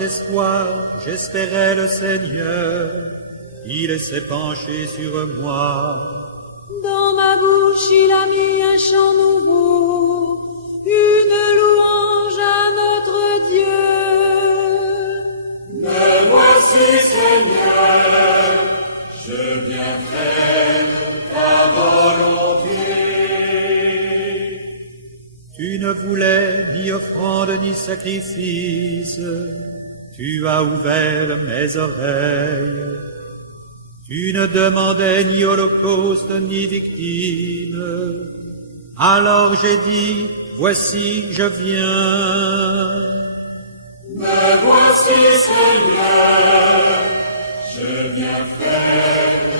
espoir, j'espérais le Seigneur, il s'est penché sur moi. Dans ma bouche, il a mis un chant nouveau, une louange à notre Dieu. Me voici, Seigneur, je viens faire ta volonté. Tu ne voulais ni offrande ni sacrifice, tu as ouvert mes oreilles. Tu ne demandais ni holocauste ni victime. Alors j'ai dit, voici, je viens. Me voici, Seigneur, je viens faire